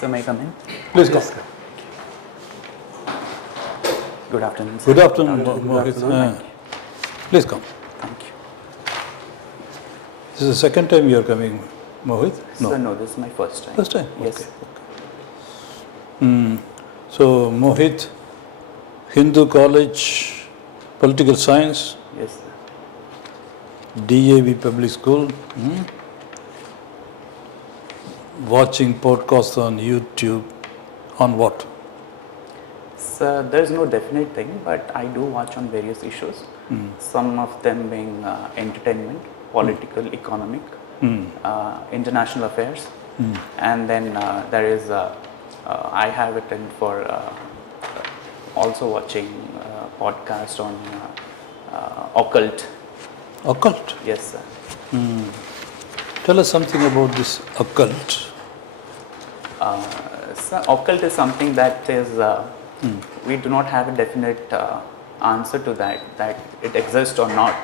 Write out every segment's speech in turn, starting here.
So may I come in? Please come. Good afternoon. Good afternoon, Mohit. Please come. Thank you. This is the second time you are coming, Mohit? No. Sir, no, this is my first time. First time? Yes. Okay. So, Mohit, Hindu College, Political Science. Yes, sir. DAV Public School. Watching podcasts on YouTube. On what? So there's no definite thing, but I do watch on various issues. Some of them being entertainment, political, economic, international affairs, and then there is I have attended for also watching podcast on occult. Occult? Yes, sir. Tell us something about this occult. So occult is something that is we do not have a definite answer to that it exists or not,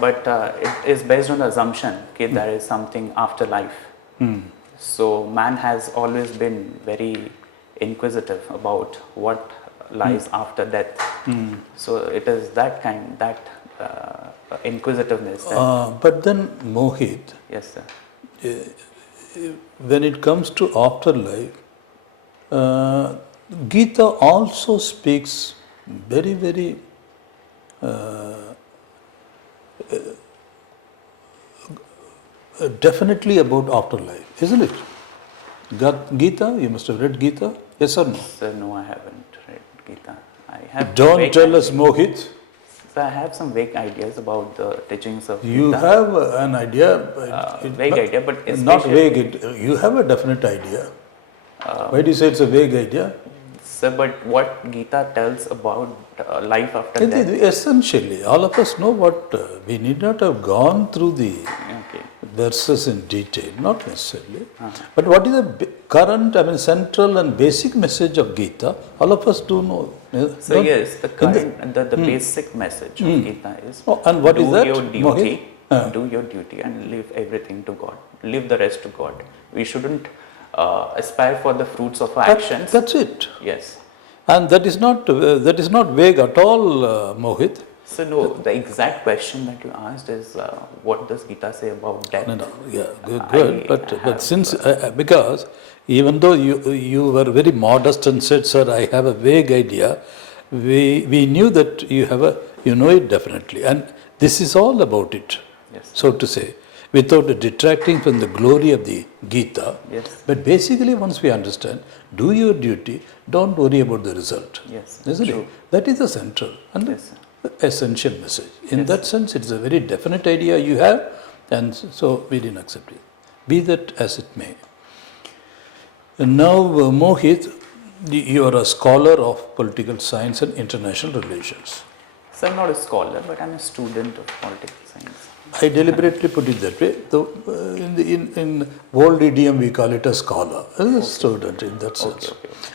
but it is based on the assumption that there is something after life. So man has always been very inquisitive about what lies after death. So it is that inquisitiveness. But then, Mohit, Yes, sir. When it comes to afterlife, Gita also speaks very, very definitely about afterlife, isn't it? Gita, you must have read Gita, yes or no? Sir, no, I haven't read Gita. I have. Don't tell us, Mohit. So I have some vague ideas about the teachings of You Gita. have an idea. Vague idea, but not vague. You have a definite idea. Why do you say it's a vague idea? Sir, but what Gita tells about life after death? Essentially, all of us know what we need not have gone through the verses in detail, not necessarily. But what is the current, central and basic message of Gita? All of us do know. So yes, the current, the basic message of Gita is and what do is that, your duty, do your duty and leave everything to God. Leave the rest to God. We shouldn't aspire for the fruits of our actions. That's it. Yes. And that is not vague at all, Mohit. So no, the exact question that you asked is what does Gita say about death? No, yeah, good. But since because even though you were very modest and said, "Sir, I have a vague idea," we knew that you know it definitely, and this is all about it, so to say, without detracting from the glory of the Gita. Yes. But basically, once we understand, do your duty, don't worry about the result. Yes. Isn't it? That is the central and essential message. In that sense, it's a very definite idea you have, and so we didn't accept it. Be that as it may. And now, Mohit, you are a scholar of political science and international relations. So I'm not a scholar, but I'm a student of political science. I deliberately put it that way. In old idiom, we call it a scholar, a student in that sense.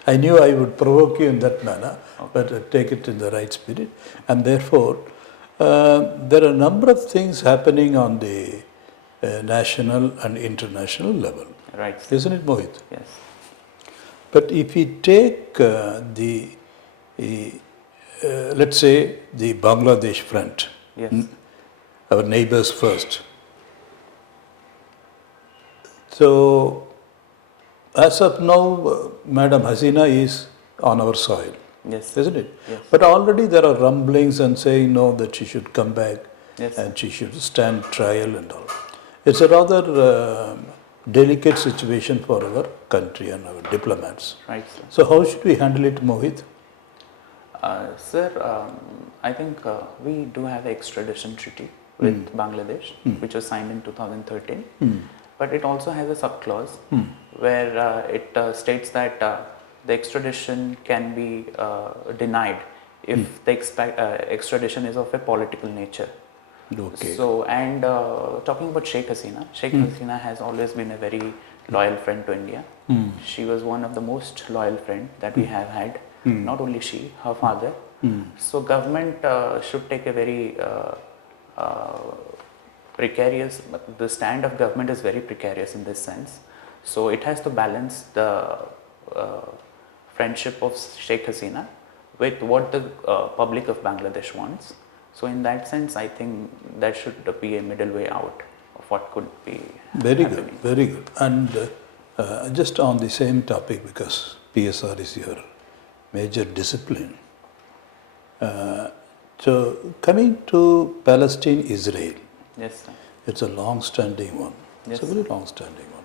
I knew I would provoke you in that manner, but take it in the right spirit. And therefore, there are a number of things happening on the national and international level. Right. Isn't it, Mohit? Yes. But if we take let's say, the Bangladesh front, our neighbors first. So, as of now, Madam Hasina is on our soil, isn't it? Yes. But already there are rumblings and saying no, that she should come back and she should stand trial and all. It's a rather delicate situation for our country and our diplomats. Right, sir. So, how should we handle it, Mohit? Sir, I think we do have an extradition treaty with Bangladesh, which was signed in 2013. But it also has a sub-clause where it states that the extradition can be denied if the extradition is of a political nature. Okay. So, and talking about Sheikh Hasina, Sheikh Hasina has always been a very loyal friend to India. She was one of the most loyal friends that we have had. Not only she, her father. So government should take a very precarious, the stand of government is very precarious in this sense. So it has to balance the friendship of Sheikh Hasina with what the public of Bangladesh wants. So in that sense, I think there should be a middle way out of what could be Very happening. good, very good. And just on the same topic, because PSR is your major discipline. So coming to Palestine, Israel, Yes, sir. it's a long-standing one. Yes, It's a very long-standing one.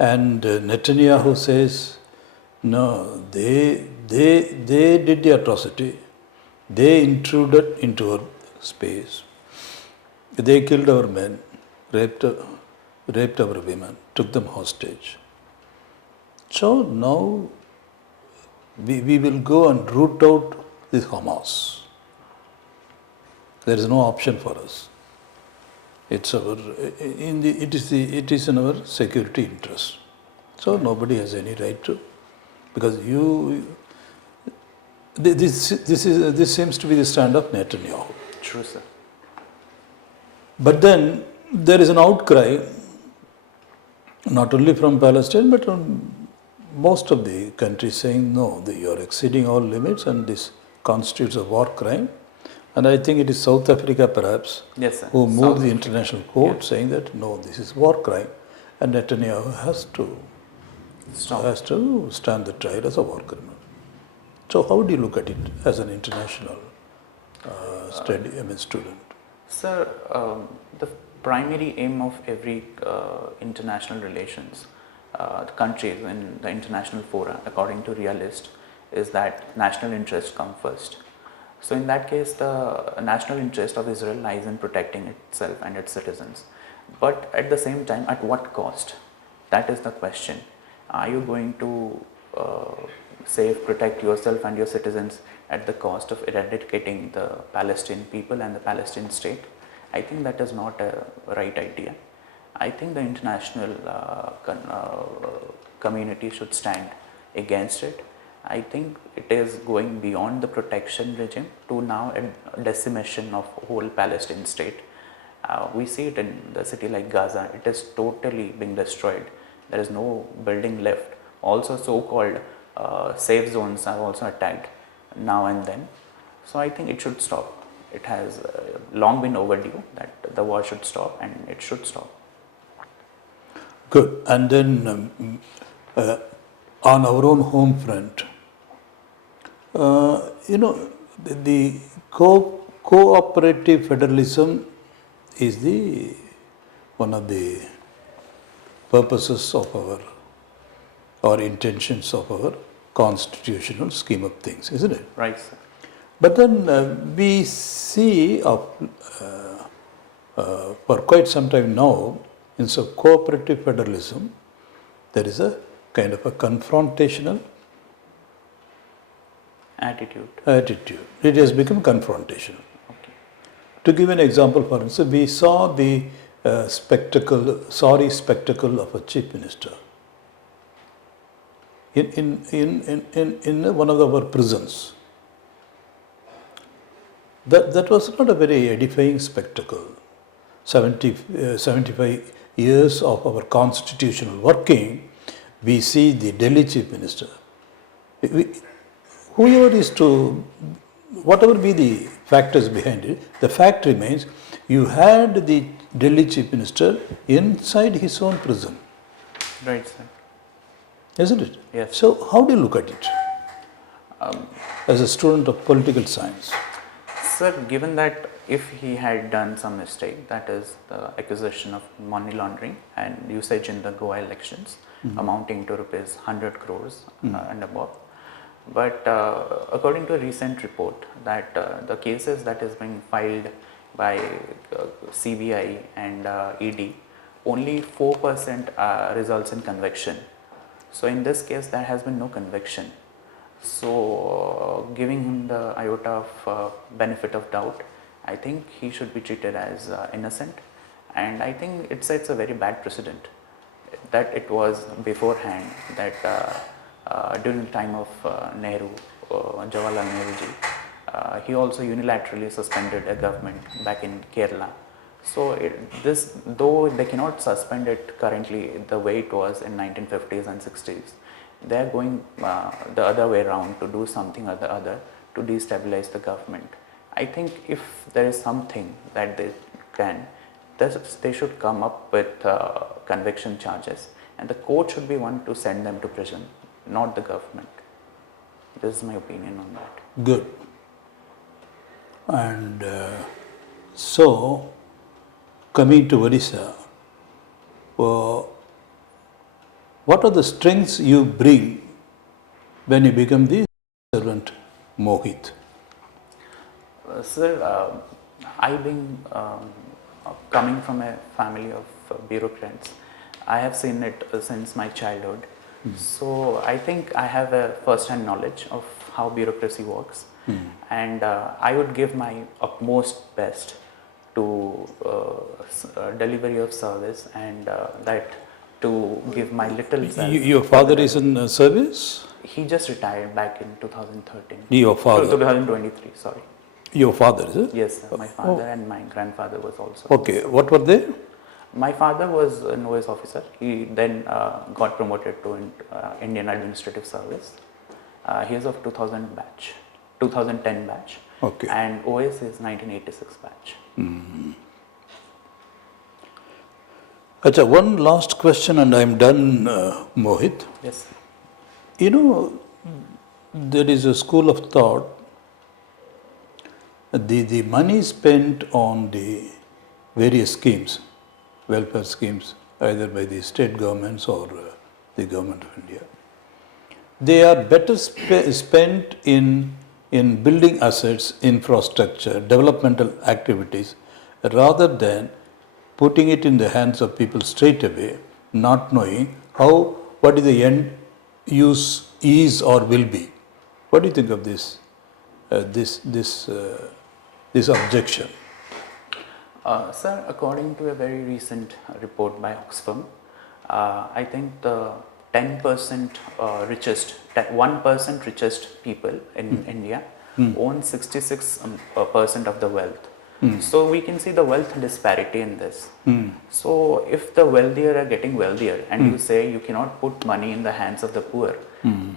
And Netanyahu says, no, they did the atrocity. They intruded into our space. They killed our men, raped our women, took them hostage. So now we will go and root out this Hamas. There is no option for us. It is in our security interest. So nobody has any right to, because this seems to be the stand of Netanyahu. True, sir. But then there is an outcry, not only from Palestine, but from most of the countries saying, no, you are exceeding all limits and this constitutes a war crime. And I think it is South Africa perhaps Yes, sir. who moved South the Africa. international court saying that, no, this is war crime. And Netanyahu has to stand the trial as a war criminal. So how do you look at it as an international student? Sir, the primary aim of every international relations, the countries in the international fora, according to realist, is that national interest come first. So in that case, the national interest of Israel lies in protecting itself and its citizens. But at the same time, at what cost? That is the question. Are you going to protect yourself and your citizens at the cost of eradicating the Palestinian people and the Palestinian state? I think that is not a right idea. I think the international community should stand against it. I think it is going beyond the protection regime to now a decimation of whole Palestinian state. We see it in the city like Gaza. It is totally being destroyed. There is no building left. Also, so-called safe zones are also attacked now and then. So I think it should stop. It has long been overdue that the war should stop, and it should stop. Good. And then on our own home front, the cooperative federalism is one of the purposes of our intentions of our constitutional scheme of things, isn't it? Right, sir. But then we see for quite some time now, in cooperative federalism, there is a kind of a confrontational Attitude. It has become confrontational. Okay. To give an example, for instance, we saw the sorry spectacle of a chief minister in one of our prisons. That was not a very edifying spectacle. 75 years of our constitutional working, we see the Delhi chief minister. Whoever is to, whatever be the factors behind it, the fact remains, you had the Delhi chief minister inside his own prison. Right, sir. Isn't it? Yes. So how do you look at it as a student of political science? Sir, given that if he had done some mistake, that is the accusation of money laundering and usage in the Goa elections, amounting to rupees 100 crores and above. But according to a recent report, that the cases that is being filed by CBI and ED, only 4% results in conviction. So in this case, there has been no conviction. So giving him the iota of benefit of doubt, I think he should be treated as innocent, and I think it sets a very bad precedent that it was beforehand that during the time of Nehru, Jawaharlal Nehru ji, he also unilaterally suspended a government back in Kerala So though they cannot suspend it currently the way it was in 1950s and 60s, they are going the other way around to do something or the other to destabilize the government. I think if there is something that they can, they should come up with conviction charges, and the court should be one to send them to prison, not the government. This is my opinion on that. Good. And so, coming to Odisha, what are the strengths you bring when you become the servant MOHIT? Sir, I being coming from a family of bureaucrats, I have seen it since my childhood. So I think I have a first-hand knowledge of how bureaucracy works, and I would give my utmost best to delivery of service, and that to give my little self. Your father is in service? He just retired back in 2013. Your father? 2023, sorry. Your father, is it? Yes, sir. My father and my grandfather was also. Okay, what were they? My father was an OAS officer. He then got promoted to Indian Administrative Service. He is of 2010 batch. Okay. And OAS is 1986 batch. Achha, one last question and I am done, Mohit. Yes, sir. You know, there is a school of thought, the money spent on the various schemes, welfare schemes, either by the state governments or the government of India, they are better spent in building assets, infrastructure, developmental activities, rather than putting it in the hands of people straight away, not knowing what is the end use is or will be. What do you think of this objection? Sir, according to a very recent report by Oxfam, I think the 10% richest, 1% richest people in India own 66% of the wealth. So we can see the wealth disparity in this. So if the wealthier are getting wealthier and you say you cannot put money in the hands of the poor,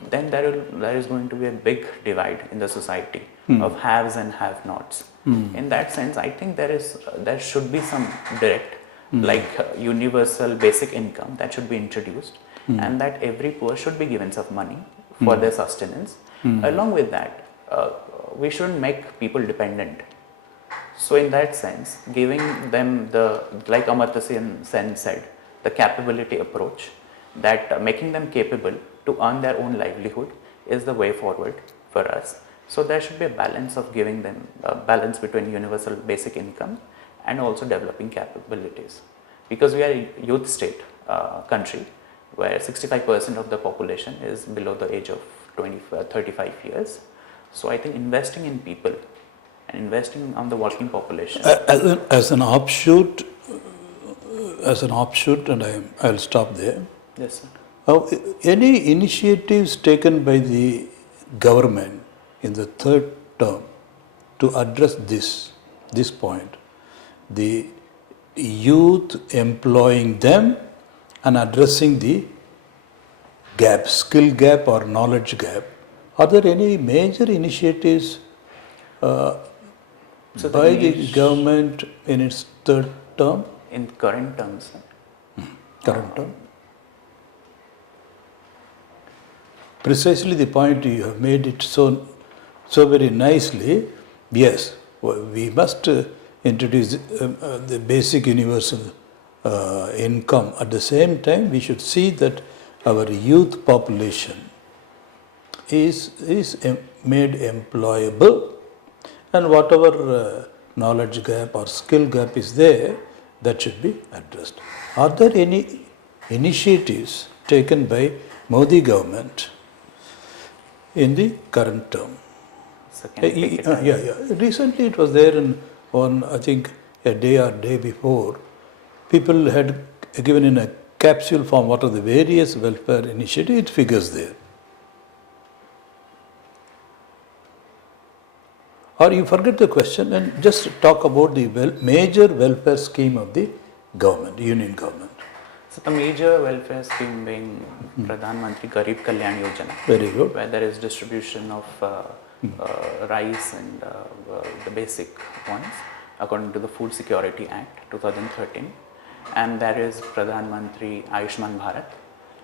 then there is going to be a big divide in the society of haves and have-nots. In that sense, I think there should be some direct, like universal basic income that should be introduced, and that every poor should be given some money for their sustenance. Along with that, we shouldn't make people dependent. So in that sense, giving them like Amartya Sen said, the capability approach, that making them capable to earn their own livelihood is the way forward for us. So there should be a balance of giving them a balance between universal basic income and also developing capabilities. Because we are a youth state country where 65% of the population is below the age of 35 years. So I think investing in people and investing on the working population. As an offshoot, and I'll stop there. Yes, sir. Any initiatives taken by the government in the third term to address this point, the youth, employing them and addressing the gap, skill gap or knowledge gap? Are there any major initiatives by the government in its third term? In current terms, sir. Current term? Precisely the point you have made it so very nicely. Yes, we must introduce the basic universal income. At the same time, we should see that our youth population is made employable, and whatever knowledge gap or skill gap is there, that should be addressed. Are there any initiatives taken by Modi government in the current term? So can you take it? Recently it was there on I think a day before. People had given in a capsule form what are the various welfare initiatives, it figures there. Or you forget the question and just talk about the major welfare scheme of the government, union government. So the major welfare scheme being Pradhan Mantri Garib Kalyan Yojana. Very good. Where there is distribution of rice and the basic ones according to the Food Security Act 2013. And there is Pradhan Mantri Ayushman Bharat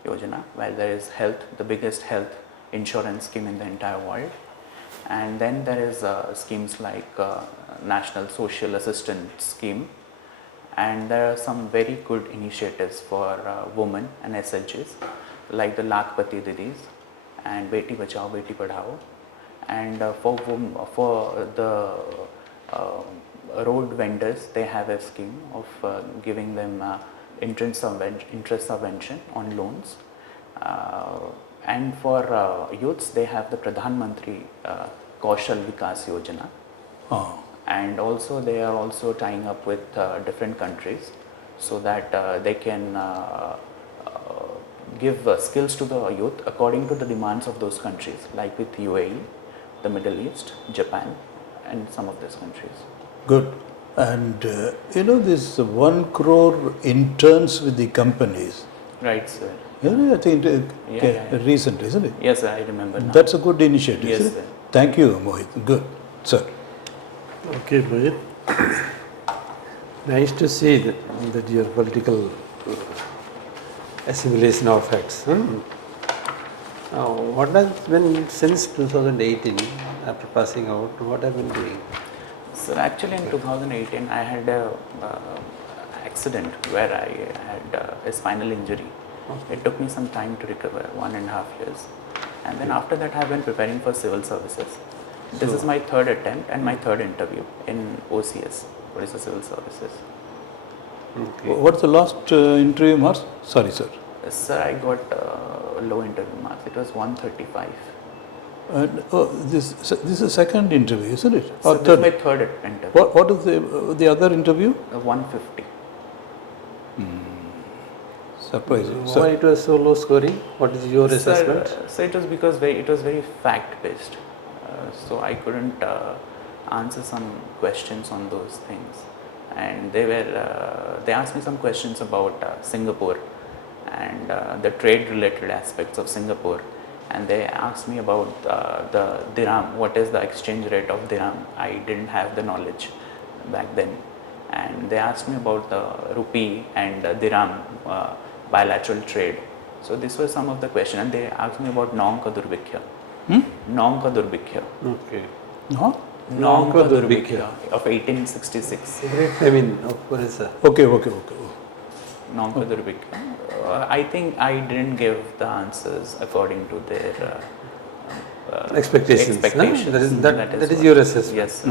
Yojana, where there is health, the biggest health insurance scheme in the entire world. And then there is schemes like National Social Assistance Scheme, and there are some very good initiatives for women and SHGs like the Lakhpati Didis and Beti Bachao Beti Padhao, and for the road vendors they have a scheme of giving them interest subvention on loans. And for youths, they have the Pradhan Mantri Kaushal Vikas Yojana. And also they are also tying up with different countries so that they can give skills to the youth according to the demands of those countries, like with UAE, the Middle East, Japan, and some of these countries. Good. And this 1 crore interns with the companies. Right, sir. Yeah, I think recent, isn't it? Yes, sir, I remember now. That's a good initiative. Yes, isn't it? sir. Thank you, Mohit. Good, sir. Okay, Mohit. Nice to see that your political assimilation of facts. What has been since 2018, after passing out, what have you been doing? So actually in 2018 I had a accident where I had a spinal injury. Okay. It took me some time to recover, 1.5 years. And then after that I have been preparing for civil services. This is my third attempt and my third interview in OCS, Odisha Civil Services. Okay. What's the last interview marks? Sorry, sir. Sir, I got low interview marks. It was 135. This is the second interview, isn't it? So this is my third interview. What is the other interview? 150. Surprising. Why it was so low scoring? What is your assessment? So it was because it was very fact based. So I couldn't answer some questions on those things, and they asked me some questions about Singapore and the trade related aspects of Singapore, and they asked me about the dirham, what is the exchange rate of dirham. I didn't have the knowledge back then, and they asked me about the rupee and dirham bilateral trade. So this was some of the questions, and they asked me about Nonka Durbikhya. Nonka Durbikhya. Okay. No? Nonka Durbikhya of 1866. I mean, what is that? Okay. Nonka Durbikhya. I think I didn't give the answers according to their expectations. Huh? That is your assessment. Yes.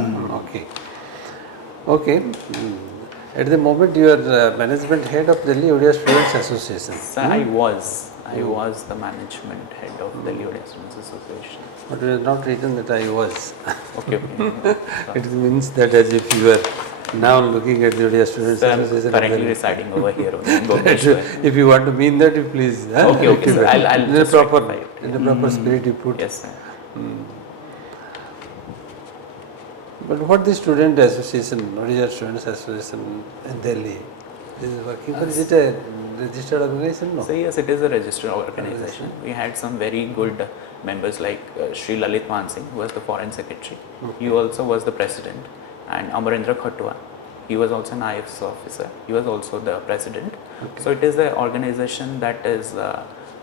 Okay. At the moment, you are management head of Delhi Odia Students Association. So I was the management head of Delhi Odia Students Association. But it is not written that I was. Okay. It means that as if you are now looking at the Odia Students Association. Currently residing over here only. If you want to mean that, you please. Okay. So I'll in the proper spirit you put. Yes, sir. But what the student association, Odisha Students Association in Delhi is working for? Is it a registered organization? No? So yes, it is a registered organization. We had some very good members like Sri Lalit Mansingh, who was the foreign secretary. He also was the president, and Amarendra Khatwa. He was also an IFS officer. He was also the president. Okay. So it is an organization that is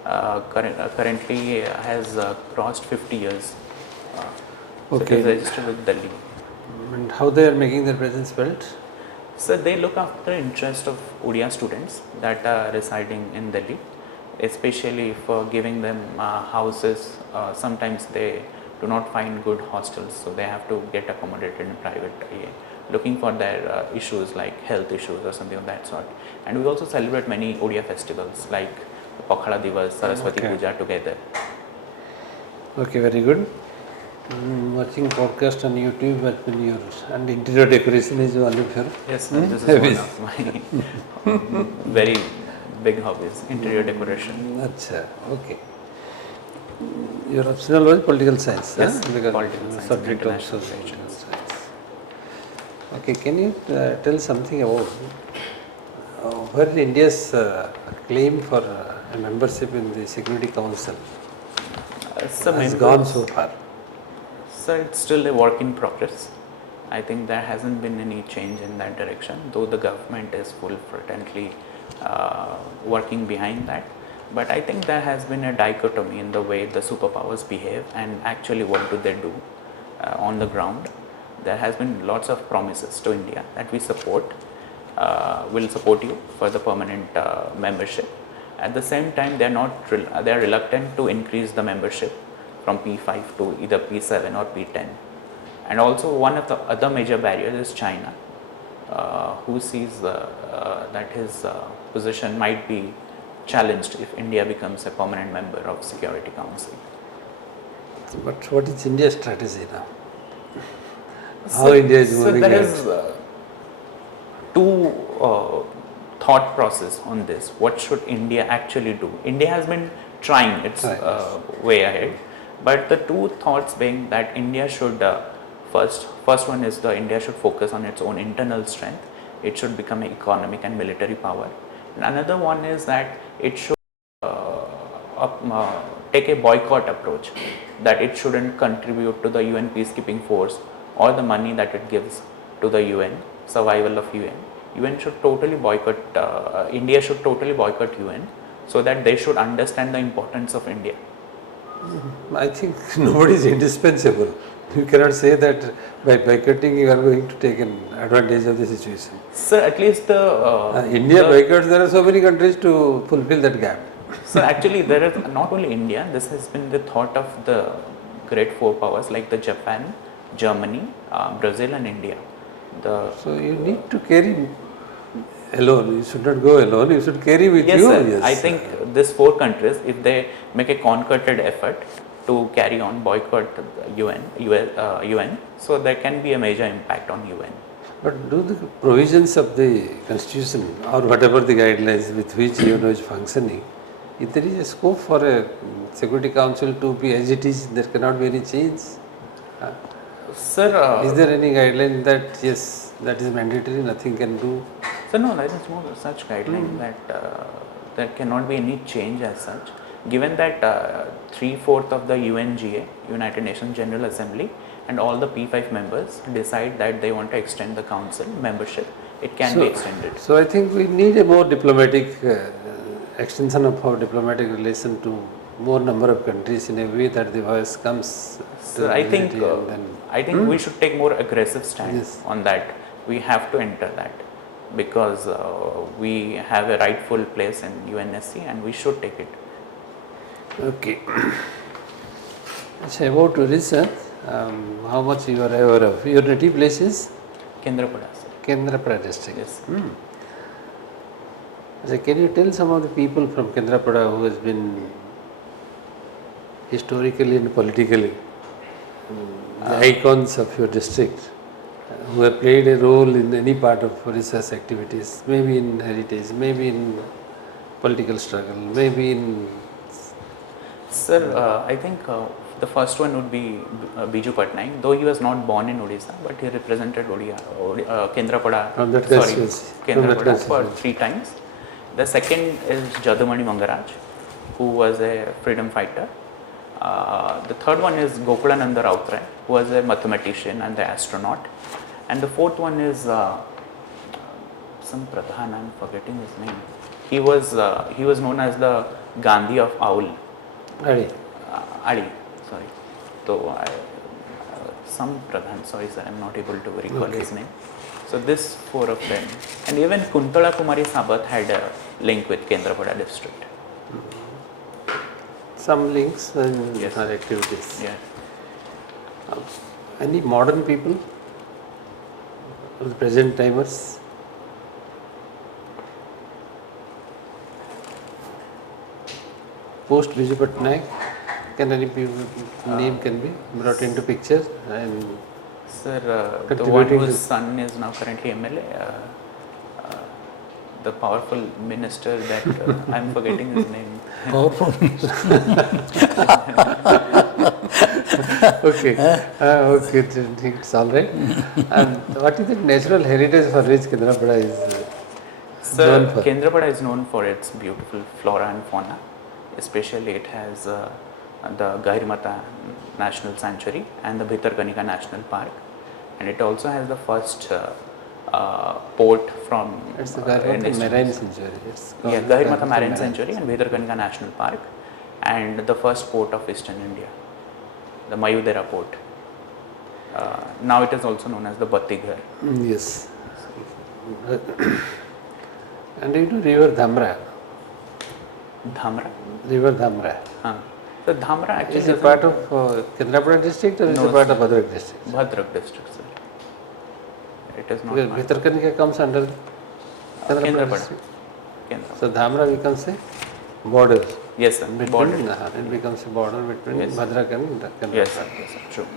currently has crossed 50 years. So it is registered with Delhi. And how they are making their presence felt? So they look after the interest of Odia students that are residing in Delhi, especially for giving them houses. Sometimes they do not find good hostels, so they have to get accommodated in private, looking for their issues like health issues or something of that sort. And we also celebrate many Odia festivals like Pakhala Divas, Saraswati Puja together. Okay, very good. Watching podcast on YouTube has been yours, and interior decoration is one of your. Yes, sir, this is one of my very big hobbies, interior decoration. Achha, okay. Your optional was political science, yes, because political science, subject of international social relations. science. Okay, can you tell something about where India's claim for a membership in the Security Council has gone so far? So it's still a work in progress. I think there hasn't been any change in that direction, though the government is full-fledgedly working behind that. But I think there has been a dichotomy in the way the superpowers behave and actually what do they do on the ground. There has been lots of promises to India that we support, will support you for the permanent membership. At the same time, they are reluctant to increase the membership from P5 to either P7 or P10. And also one of the other major barriers is China, who sees that his position might be challenged if India becomes a permanent member of Security Council. But what is India's strategy now? How India is moving there ahead? is two thought process on this. What should India actually do? India has been trying its way ahead, but the two thoughts being that India should first one is the India should focus on its own internal strength. It should become an economic and military power. And another one is that it should take a boycott approach, that it shouldn't contribute to the UN peacekeeping force or the money that it gives to the UN, survival of UN. UN should totally boycott, India should totally boycott UN so that they should understand the importance of India. I think nobody is indispensable. You cannot say that by boycotting you are going to take an advantage of the situation. Sir, at least the India boycotts, there are so many countries to fulfill that gap. So actually there is not only India, this has been the thought of the great four powers like the Japan, Germany, Brazil and India. So you need to carry alone, you should not go alone, you should carry with yes, you. Sir. Yes, I think these four countries, if they make a concerted effort to carry on boycott UN, so there can be a major impact on UN. But do the provisions of the constitution or whatever the guidelines with which UN is functioning, if there is a scope for a Security Council to be as it is, there cannot be any change. Sir, is there any guideline that yes, that is mandatory, nothing can do? So no, there is no such guideline that there cannot be any change as such. Given that 3/4 of the UNGA, United Nations General Assembly, and all the P5 members decide that they want to extend the council membership, it can be extended. So I think we need a more diplomatic extension of our diplomatic relation to more number of countries in a way that the voice comes. So I think we should take more aggressive stand on that. We have to enter that because we have a rightful place in UNSC and we should take it. Okay. So about Odisha, how much you are aware of? Your native place is? Kendrapara, sir. Kendrapara district. Yes. So can you tell some of the people from Kendrapara who has been historically and politically the icons of your district, who have played a role in any part of Odisha's activities, maybe in heritage, maybe in political struggle, maybe in... Sir, I think the first one would be Biju Patnaik, though he was not born in Odisha, but he represented Kendrapada for 3 times. The second is Jadumani Mangaraj, who was a freedom fighter. The third one is Gokulananda Rautrai, who was a mathematician and the astronaut. And the fourth one is some Pradhan, I'm forgetting his name. He was known as the Gandhi of Aul. Adi, sorry. So some Pradhan, sorry sir, I'm not able to recall his name. So this 4 of them, and even Kuntala Kumari Sabat had a link with Kendrapada district. Some links and our activities. Yeah. Any modern people, the present timers? Post Biju Patnaik, can any people name can be brought into picture? And sir, the one whose son is now currently MLA, the powerful minister that I'm forgetting his name. Powerful. Okay, okay, it's all right. And what is the natural heritage for which Kendrapara is known for? Kendrapara is known for its beautiful flora and fauna. Especially it has the Gahirmata National Sanctuary and the Bhitarkanika National Park. And it also has the first port from It's the Gahirmata Marine Sanctuary. It's called Gahirmata Marine Sanctuary and Bhitarkanika National Park, and the first port of Eastern India, the Mayudera port. Now it is also known as the Battighar. Yes. And you know River Dhamra. Dhamra. River Dhamra. So Dhamra actually Is it part of Kendrapara district or is No, it part of Bhadrak district? Bhadrak district, sir. It is not Because part. Bhitarkanika comes under Kendrapara Kendrapara. district. Kendrapara. So Dhamra becomes a border. Yes, sir. Between, Border. it becomes a border between Yes. Bhadrak and Kendrapara. Yes, sir. Yes, sir. True.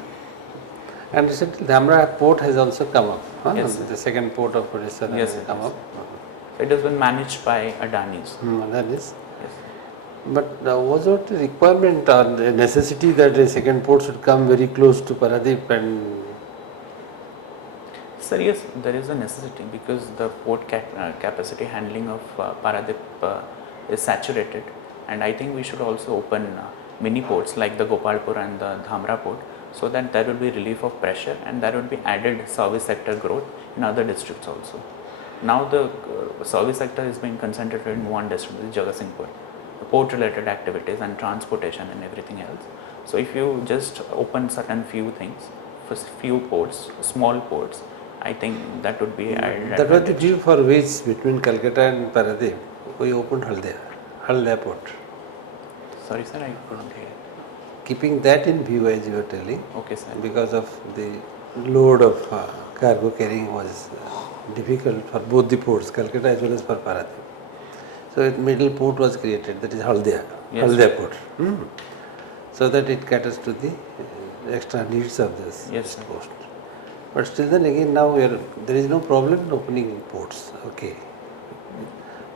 And recently Dhamra port has also come up. Yes, sir. The second port of Odisha Yes, has sir. come Yes, up. It has been managed by Adani's. That is. Yes. But was it a requirement or a necessity that a second port should come very close to Paradip and Sir, yes, there is a necessity because the port capacity handling of Paradip is saturated, and I think we should also open mini ports like the Gopalpur and the Dhamra port, so that there will be relief of pressure and there will be added service sector growth in other districts also. Now the service sector is being concentrated in one district, which is Jagatsinghpur, the port related activities and transportation and everything else. So if you just open certain few things, for few ports, small ports, I think that would be added. that was the due for which between Calcutta and Paradip we opened Haldia port. Sorry, sir, I couldn't hear. Keeping that in view as you were telling, Okay, sir. because of the load of cargo carrying was difficult for both the ports, Calcutta as well as for Paradip. So a middle port was created, that is Haldia, Yes. Haldia port. So that it caters to the extra needs of this Yes, sir. coast. But still then again now there is no problem in opening ports, okay.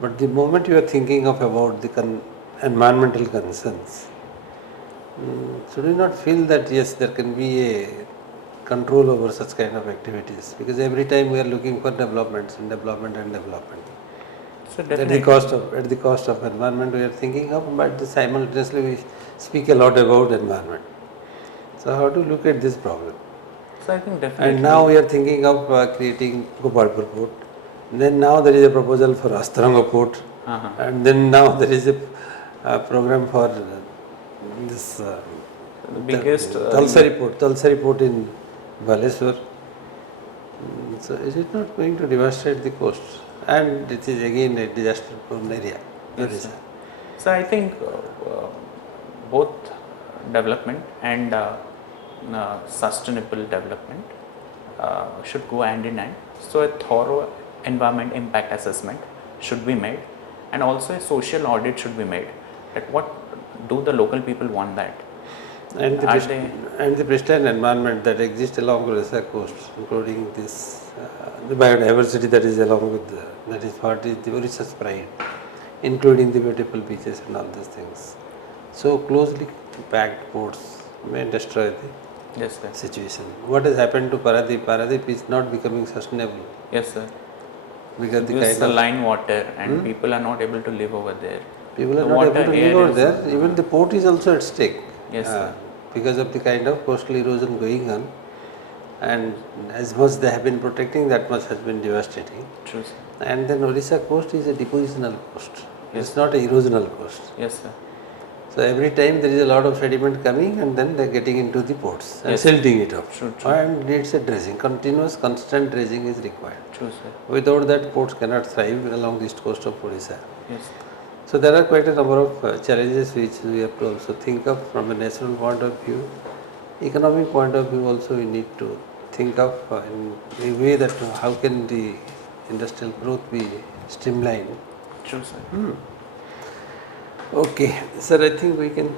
But the moment you are thinking of about the environmental concerns, should you not feel that yes, there can be a control over such kind of activities? Because every time we are looking for developments and development and development. So At definitely, the cost of environment we are thinking of, but simultaneously we speak a lot about environment. So how to look at this problem? so I think definitely. And now we are thinking of creating Gopalpur port. Then now there is a proposal for Astaranga port. And then now there is a program for this the biggest Talsari port in Baleswar. So is it not going to devastate the coast? And it is again a disaster prone area. Yes, sir. So I think both development and sustainable development should go hand in hand. So a thorough environment impact assessment should be made, and also a social audit should be made. That what do the local people want that? And Are the pristine environment that exists along Odisha coast, including this the biodiversity that is along with that is what is the Odisha's pride, including the beautiful beaches and all these things. So closely packed ports may destroy the Yes, sir. situation. What has happened to Paradip? Paradip is not becoming sustainable Yes, sir. because the Because kind the of line water and people are not able to live over there. people are The not water, able to air live over is- there. Even the port is also at stake. Yes, sir. Because of the kind of coastal erosion going on, and as much they have been protecting, that much has been devastating. True, sir. And then Odisha coast is a depositional coast. Yes. It's not a erosional coast. Yes, sir. So every time there is a lot of sediment coming, and then they are getting into the ports and Yes. silting it off. True, true. And needs a dredging. Continuous, constant dredging is required. True, sir. Without that, ports cannot thrive along the east coast of Odisha. Yes. So there are quite a number of challenges which we have to also think of from a national point of view. Economic point of view also we need to think of in a way that how can the industrial growth be streamlined. True, sir. Okay, sir, I think we can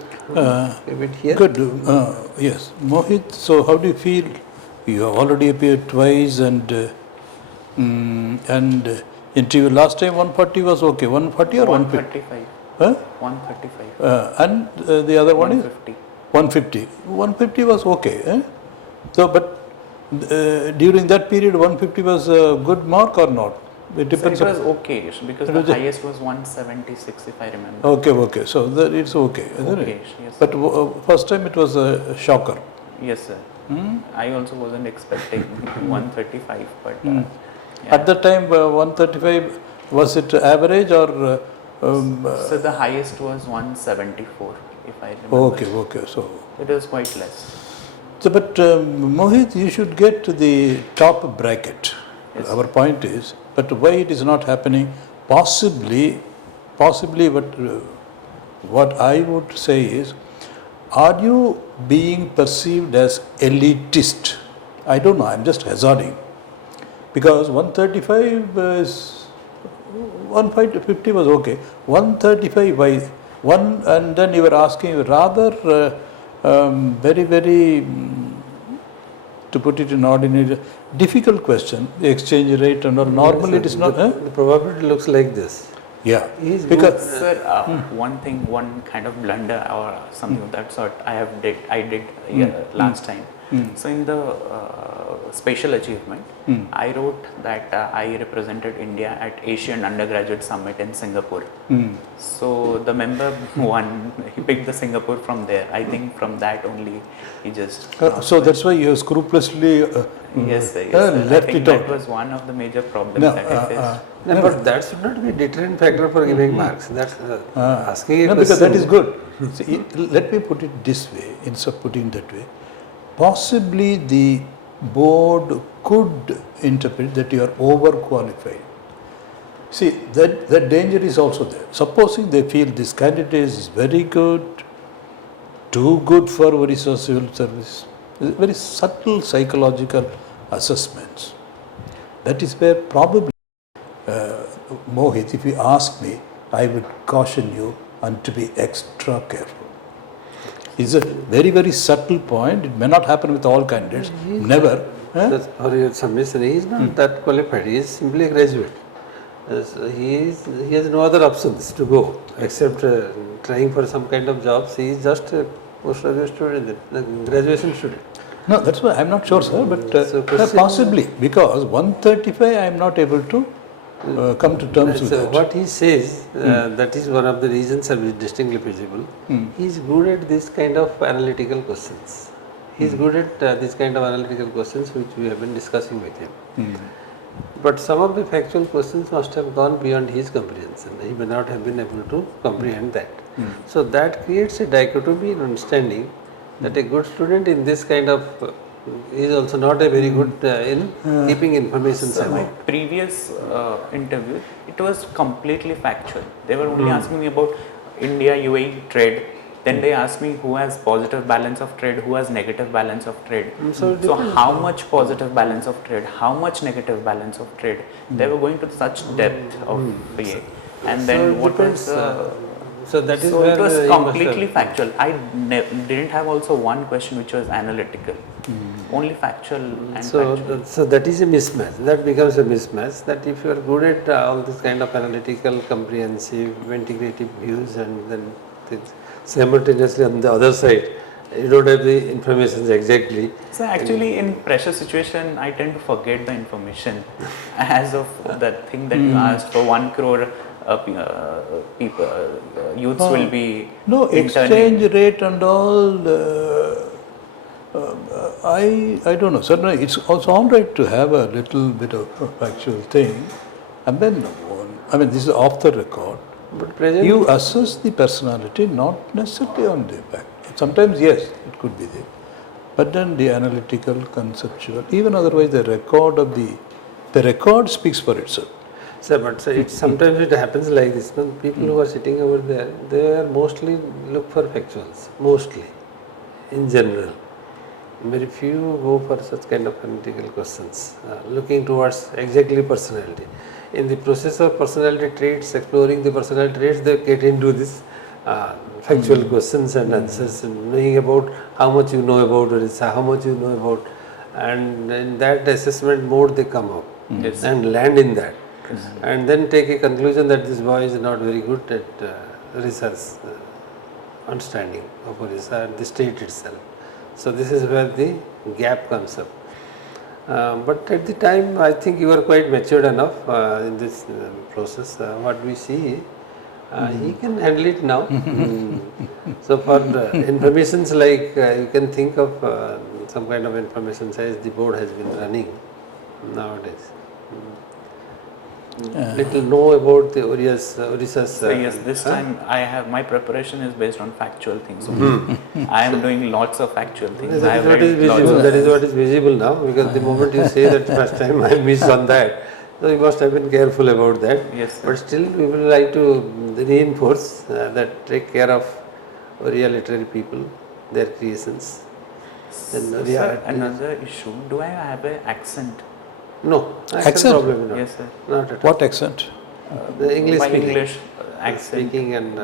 leave it here. Good. Yes. Mohit, so how do you feel? You have already appeared twice and interview last time 140 was okay. 140 or 150? 135. Huh? 135. And the other one is 150. 150. 150 was okay. So, but during that period, 150 was a good mark or not? It So depends. it was okay because the highest was 176 if I remember. Okay. So that it's okay, isn't it? Okay, yes. But first time it was a shocker. Yes, sir. I also wasn't expecting 135, but yeah. At the time, 135, was it average or? So the highest was 174 if I remember. Okay. So, It was quite less. so but Mohit, you should get to the top bracket. Yes. Our point is, but why it is not happening? Possibly, what I would say is, are you being perceived as elitist? I don't know. I'm just hazarding. Because 135 is 150 was okay. 135 by one, and then you were asking rather very to put it in ordinary, difficult question. The exchange rate and all. Normally it is not. The probability looks like this. Yeah. He's Because Sir, one kind of blunder or something of that sort I did last time. So in the special achievement, I wrote that I represented India at Asian Undergraduate Summit in Singapore. So the member won, he picked the Singapore from there. I think from that only he just... so that's why you scrupulously yes, sir. I left think it that out. was one of the major problems No, that I faced. No, but that should not be a deterrent factor for giving marks. That's asking a No, question. because that is good. See, let me put it this way, instead of putting it that way. Possibly the board could interpret that you are overqualified. See, that danger is also there. Supposing they feel this candidate is very good, too good for Odisha civil service. Very subtle psychological assessments. That is where probably, Mohit, if you ask me, I would caution you and to be extra careful. It's a very subtle point. It may not happen with all candidates. Never. That's for your submission. He is not that qualified. He is simply a graduate. He has no other options to go except trying for some kind of jobs. He is just a postgraduate student, a graduation student. No, that's why I'm not sure, sir, but So possibly because 135 I am not able to come to terms with that. What he says, that is one of the reasons are distinctly feasible. He is good at this kind of analytical questions. He is good at this kind of analytical questions which we have been discussing with him. But some of the factual questions must have gone beyond his comprehension. He may not have been able to comprehend that. So that creates a dichotomy in understanding that a good student in this kind of is also not a very good in keeping information So my somehow. previous interview, it was completely factual. They were only asking me about India UAE trade. Then they asked me who has positive balance of trade, who has negative balance of trade. So how much positive balance of trade, how much negative balance of trade. They were going to such depth of BA. And then what was so that is so where it was you must completely have- factual. I didn't have also one question which was analytical. Only factual and factual. So that is a mismatch. That becomes a mismatch. That if you are good at all this kind of analytical, comprehensive, integrative views, and then simultaneously on the other side, you don't have the information exactly. So actually in pressure situation, I tend to forget the information as of that thing that you asked for 1 crore people, youths will be No, interning. exchange rate and all, I don't know. Certainly, it's also all right to have a little bit of factual thing. And then, I mean, this is off the record. But presently, You assess the personality not necessarily on the fact. Sometimes, yes, it could be there. But then the analytical, conceptual, even otherwise the record speaks for itself. sir, but sometimes it happens like this. When people who are sitting over there, they are mostly look for factuals, mostly, in general. Very few go for such kind of analytical questions, looking towards exactly personality. In the process of personality traits, exploring the personality traits, they get into this factual questions and answers, and knowing about how much you know about Odisha, how much you know about, and in that assessment mode they come up Yes. and land in that, and then take a conclusion that this boy is not very good at research. understanding of Odisha and the state itself. So this is where the gap comes up. But at the time, I think you were quite matured enough in this process. What we see, he can handle it now. So for informations like you can think of some kind of information size the board has been running nowadays. Little know about the Odisha's. So yes, this time I have my preparation is based on factual things. So I am doing lots of factual things. I have That is read lots visible. of- That is what is visible now, because the moment you say that first time I missed on that, so you must have been careful about that. Yes, sir. But still, we will like to reinforce that take care of Oriya literary people, their creations. Then So, Oriya sir, art is- another issue. Do I have an accent? No, Accent? problem not. Yes, sir. Not at all. What accent? The English By speaking. English accent. Speaking and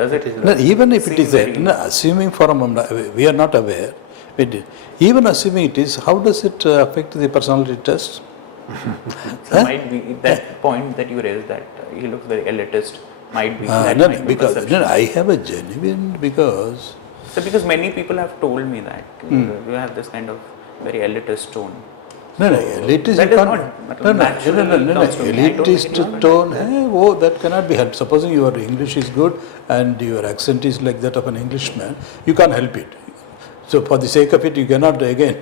Does it? No, even if it seem is, very- assuming for a moment, we are not aware, even assuming it is, how does it affect the personality test? So might be that point that you raised that he looks very elitist. Might be that No, might be because perception. I have a genuine, because So because many people have told me that you have this kind of very elitist tone. no, elitist that you is can't, not naturally comes to me. I don't think elitist it will tone, oh, that cannot be helped. Supposing your English is good and your accent is like that of an Englishman, you can't help it. So for the sake of it, you cannot again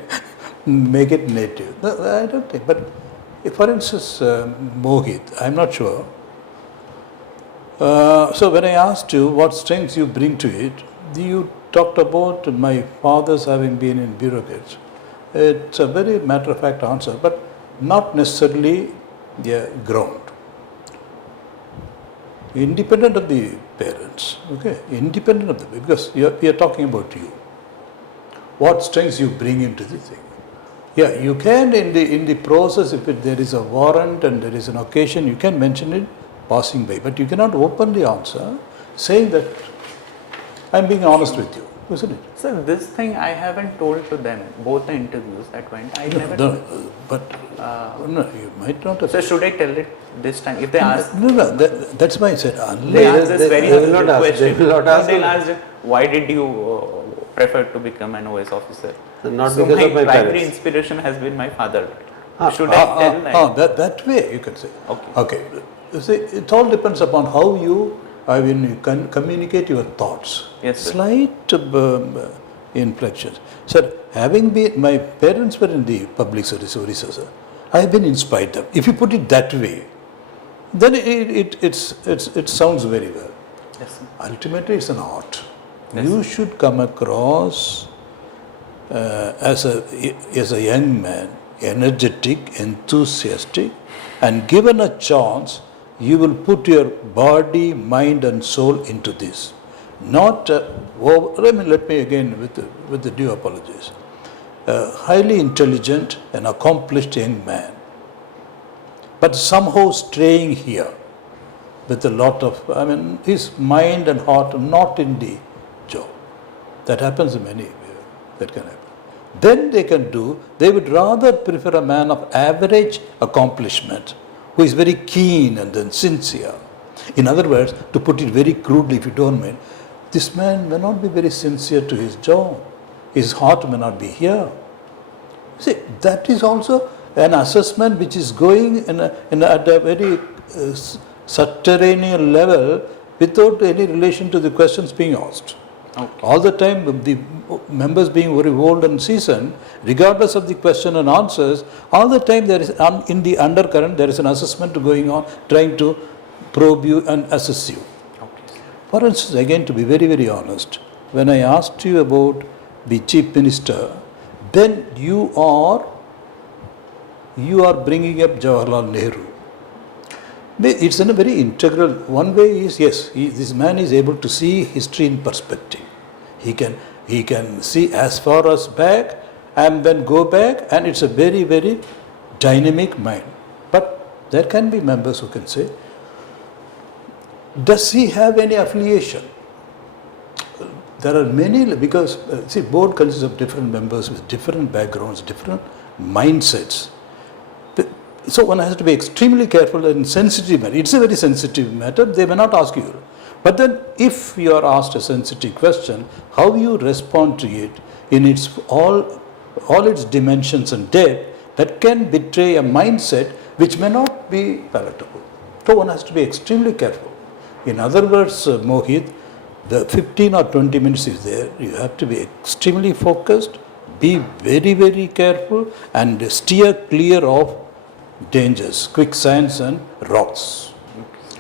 make it native. No, I don't think. But if, for instance, Mohit, I'm not sure. So when I asked you what strengths you bring to it, you talked about my father's having been in bureaucracy. It's a very matter-of-fact answer, but not necessarily ground. Independent of the parents, okay? Independent of the, because we are talking about you. What strengths you bring into the thing. Yeah, you can in the process, if there is a warrant and there is an occasion, you can mention it passing by, but you cannot open the answer saying that I'm being honest with you, isn't it? So this thing I haven't told to them, both the interviews that went. I never. No, you might not have. So should I tell it this time? If they ask, No, that's why I said they ask unless this very they will not ask, question. they will not ask. They'll ask, why did you prefer to become an OAS officer? Not So because my of my primary parents. inspiration has been my father. Should I tell that? that way you can say. Okay. Okay. You see, it all depends upon how you, you can communicate your thoughts. Yes, sir. Slight inflections. Sir, having been, my parents were in the public service, Odisha, sir. I have been inspired them. If you put it that way, then it sounds very well. Yes, sir. Ultimately, it's an art. Yes. You should come across as a young man, energetic, enthusiastic, and given a chance, you will put your body, mind, and soul into this. Not, let me again, with the due apologies, a highly intelligent and accomplished young man, but somehow straying here with a lot of, his mind and heart not in the job. That happens in many, that can happen. Then they would rather prefer a man of average accomplishment who is very keen and then sincere. In other words, to put it very crudely, if you don't mind, this man may not be very sincere to his job. His heart may not be here. See, that is also an assessment which is going at a very subterranean level without any relation to the questions being asked. Okay. All the time, the members being very old and seasoned, regardless of the question and answers, all the time there is, in the undercurrent, there is an assessment going on, trying to probe you and assess you. Okay. For instance, again, to be very, very honest, when I asked you about the Chief Minister, then you are bringing up Jawaharlal Nehru. It's in a very integral, one way is, yes, this man is able to see history in perspective. He can see as far as back and then go back, and it's a very, very dynamic mind. But there can be members who can say, does he have any affiliation? There are many, because board consists of different members with different backgrounds, different mindsets. So one has to be extremely careful and sensitive matter. It's a very sensitive matter. They may not ask you, But then if you are asked a sensitive question, how you respond to it in its all its dimensions and depth, that can betray a mindset which may not be palatable. So one has to be extremely careful. In other words, Mohit, the 15 or 20 minutes is there. You have to be extremely focused, be very, very careful, and steer clear of dangers, quicksands and rocks.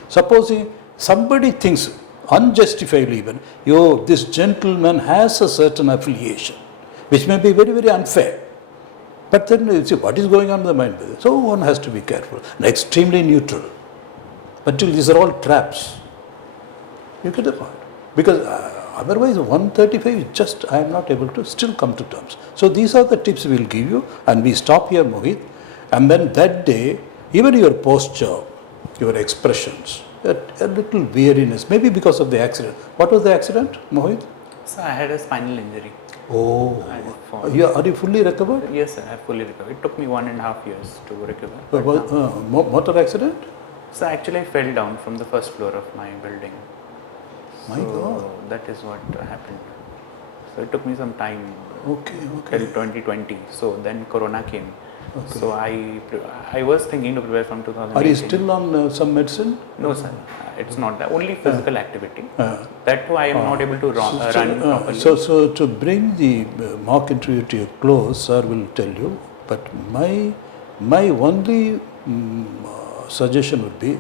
Supposing somebody thinks unjustifiably even, this gentleman has a certain affiliation, which may be very, very unfair. But then you see what is going on in the mind. So one has to be careful and extremely neutral. But these are all traps. You get the point. Because otherwise 135 is just, I am not able to still come to terms. So these are the tips we will give you, and we stop here, Mohit. And then that day, even your posture, your expressions, a little weariness, maybe because of the accident. What was the accident, Mohit? So I had a spinal injury. Oh, I had fallen. are you fully recovered? Yes, sir, I have fully recovered. It took me 1.5 years to recover. Motor accident? So actually I fell down from the first floor of my building. My So God. that is what happened. So it took me some time Okay. till 2020. So then Corona came. Okay. So I was thinking to prepare from 2018. Are you still on some medicine? No, sir. It's not that. Only physical activity. That too, I am not able to run properly. So to bring the mock interview to a close, sir will tell you. But my only suggestion would be.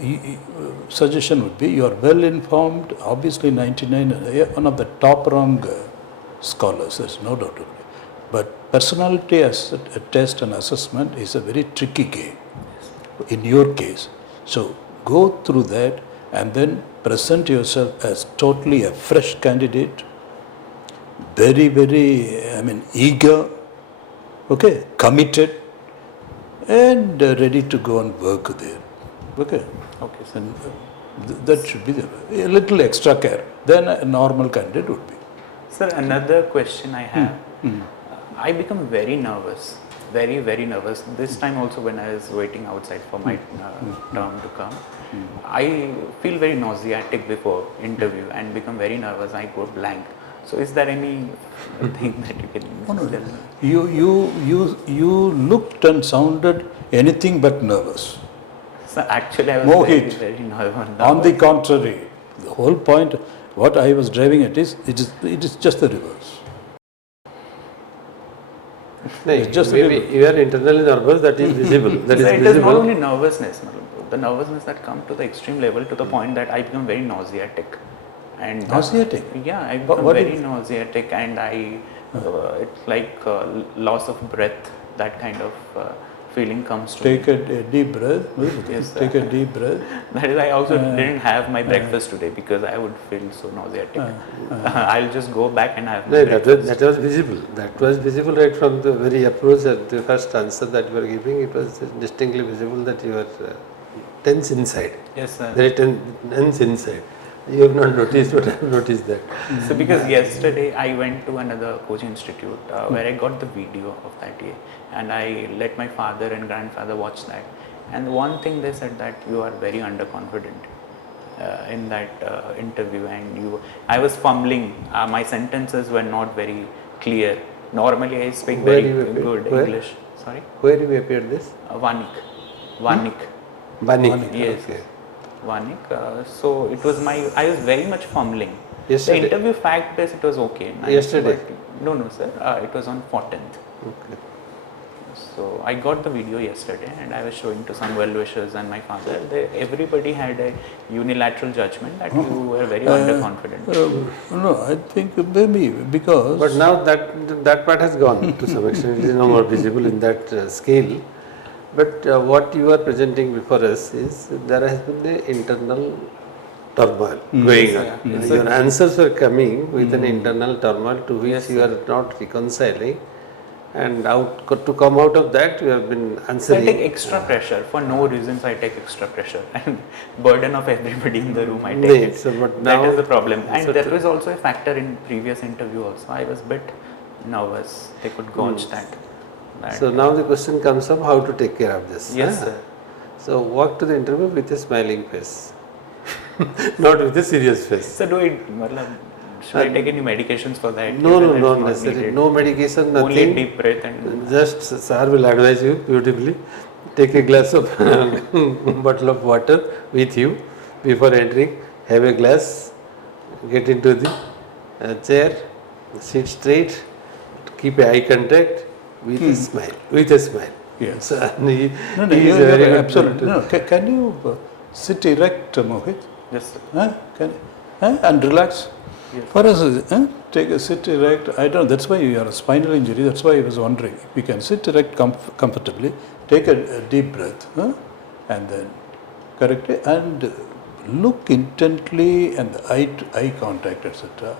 You are well informed, obviously 99, one of the top rung scholars, there's no doubt about it. But personality as a test and assessment is a very tricky game in your case. So go through that and then present yourself as totally a fresh candidate, very, very, eager, okay, committed, and ready to go and work there. Okay. Okay, sir. And that should be there. A little extra care than a normal candidate would be. Sir, another question I have. I become very nervous, very, very nervous. This time also when I was waiting outside for my term to come, I feel very nauseatic before interview and become very nervous. I go blank. So is there any thing that you can tell me? You looked and sounded anything but nervous. So actually I was MOHIT. very nervous. On the contrary, the whole point, what I was driving at is, it is just the reverse. Like, just maybe you are internally nervous, that is visible. That is It is not visible. only nervousness, the nervousness that comes to the extreme level to the point that I become very nauseatic. And Nauseatic? Yeah, I become what very is- nauseatic, and it's like loss of breath. That kind of feeling comes to Take me. a deep breath. Yes, sir. Take a deep breath. That is, I also didn't have my breakfast today because I would feel so nauseatic. I'll just go back and have my No, breakfast. that was visible. That was visible right from the very approach at the first answer that you were giving. It was distinctly visible that you were tense inside. Yes, sir. Very tense inside. You have not noticed, but I have noticed that. So because yesterday I went to another coaching institute where I got the video of that day, and I let my father and grandfather watch that. And one thing they said that you are very underconfident in that interview, and I was fumbling. My sentences were not very clear. Normally I speak Where very you appeared? good Where? English. Sorry, Where you appeared this? Vanik. Banik. Yes. Okay. Vanik. So it was I was very much fumbling. Yesterday? The interview fact base, it was okay. Nice, Yesterday? but- No, sir. It was on 14th. Okay. So I got the video yesterday, and I was showing to some well-wishers and my father. Everybody had a unilateral judgment that you were very underconfident. No, I think maybe because. But now that part has gone to some extent. It is no more visible in that scale. But what you are presenting before us is there has been the internal turmoil going on. Yes, Your answers are coming with an internal turmoil to which Yes, you are not reconciling, and to come out of that you have been So I answering. take extra pressure for no reasons. I take extra pressure, and burden of everybody in the room. I take Right, it. so but That now- is the problem, and so there was also a factor in previous interview. Also, I was a bit nervous. They could gauge that. So now the question comes up how to take care of this. Yes, huh? sir. So walk to the interview with a smiling face. not with a serious face. So should I take any medications for that? No, Given that not it's necessarily. needed? No medication, nothing. Only deep breath and Just sir will advise you beautifully. Take a glass of bottle of water with you before entering. Have a glass. Get into the chair. Sit straight. Keep a eye contact with a smile. With a smile. Yes. So, he is a you're very good absolutely. mentor. No, can you sit erect, Mohit? just And relax? Yes. For us, take a sit erect. I don't know, that's why you are a spinal injury. That's why I was wondering. If you can sit erect comfortably, take a deep breath, and then correct it, and look intently and eye contact, etc.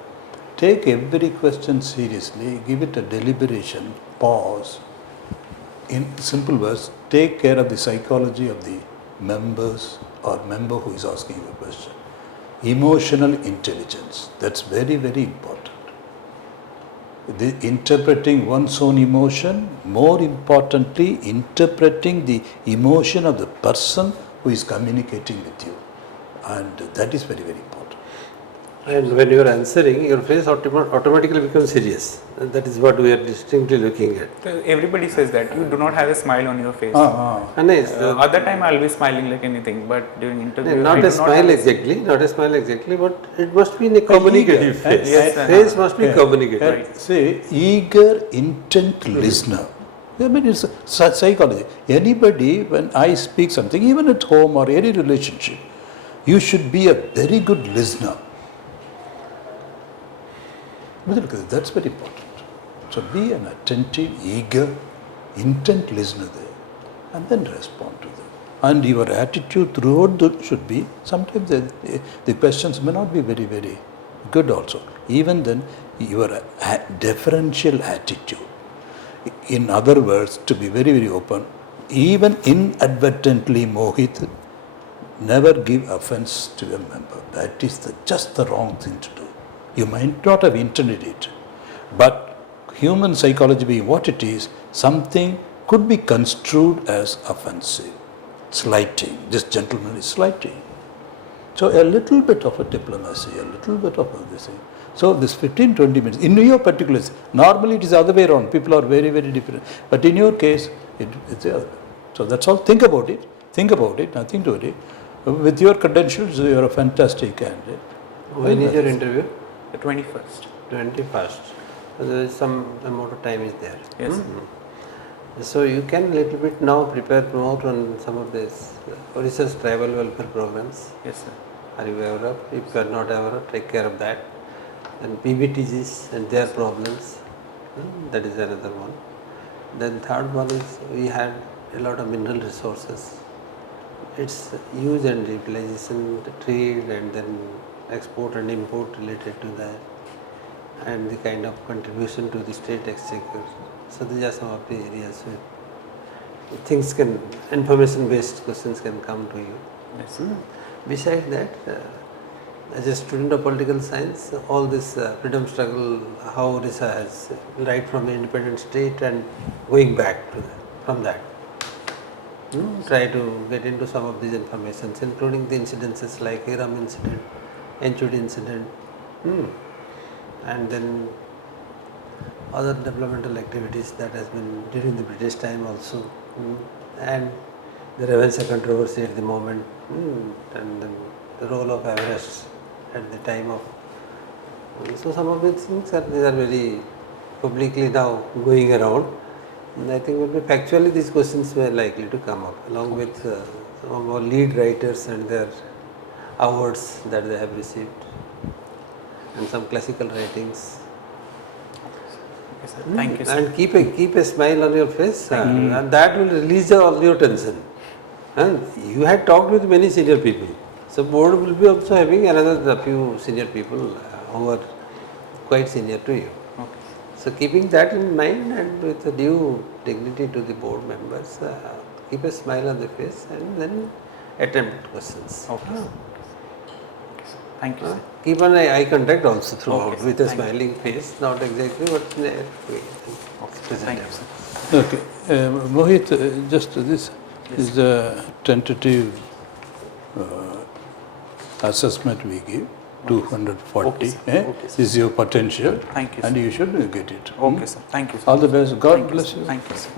Take every question seriously, give it a deliberation, pause. In simple words, take care of the psychology of the members or member who is asking the question. Emotional intelligence, that's very, very important. Interpreting one's own emotion, more importantly, interpreting the emotion of the person who is communicating with you. And that is very, very important. And when you are answering, your face automatically becomes serious. And that is what we are distinctly looking at. everybody says that you do not have a smile on your face. And yes, Other time I'll be smiling like anything, but during interview, I not do a not smile have exactly, not a smile exactly, but it must be in a communicative eager. face. Yes, Face must be communicative. Say, eager, intent listener. I mean, it's psychology. Anybody, when I speak something, even at home or any relationship, you should be a very good listener. That's very important. So be an attentive, eager, intent listener there, and then respond to them. And your attitude throughout should be, sometimes the questions may not be very, very good also. Even then, your deferential attitude. In other words, to be very, very open, even inadvertently, Mohit, never give offense to a member. That is just the wrong thing to do. You might not have intended it, but human psychology being what it is, something could be construed as offensive, slighting. This gentleman is slighting. So a little bit of a diplomacy, a little bit of this thing. So this 15-20 minutes, in your particular, normally it is the other way around. People are very, very different. But in your case, it's the other way. So that's all. Think about it. Think about it. Nothing to worry. With your credentials, you are a fantastic candidate. When is your interview? The 21st. 21st. So there is some amount of time is there. Yes. So you can little bit now promote on some of this Odisha's tribal welfare programs. Yes, sir. Are you aware of? If you are not aware of, take care of that. And PBTGs and their problems. That is another one. Then third one is we had a lot of mineral resources. Its use and utilization, the trade and then export and import related to that, and the kind of contribution to the state exchequer. So these are some of the areas where things can, information based questions can come to you. Yes. Besides that, as a student of political science, all this freedom struggle, how Odisha has, right from the independent state and going back to from that. Try to get into some of these informations, including the incidences like Hiram incident, Enchud incident, and then other developmental activities that has been during the British time also, and the Ravensa controversy at the moment, and then the role of Everest at the time of. So some of these things are very publicly now going around. And I think factually these questions were likely to come up along with some of our lead writers and their awards that they have received, and some classical writings. Yes, sir. Thank you, sir. And keep a smile on your face, and that will release all your tension. And you had talked with many senior people, so board will be also having another few senior people who are quite senior to you. Okay. So keeping that in mind and with a due dignity to the board members, keep a smile on the face and then attempt questions. Okay. Thank you, sir. Keep an eye contact also throughout Okay, with a thank you. smiling face, not exactly but in a way. Thank you, sir. Okay. Mohit, just this is a tentative assessment we give, 240. Okay, sir. eh? Okay, sir. This is your potential. Thank you, And sir. you should get it. Okay, sir. Thank you, sir. All the best. God Thank you, bless sir. you. Thank you, sir.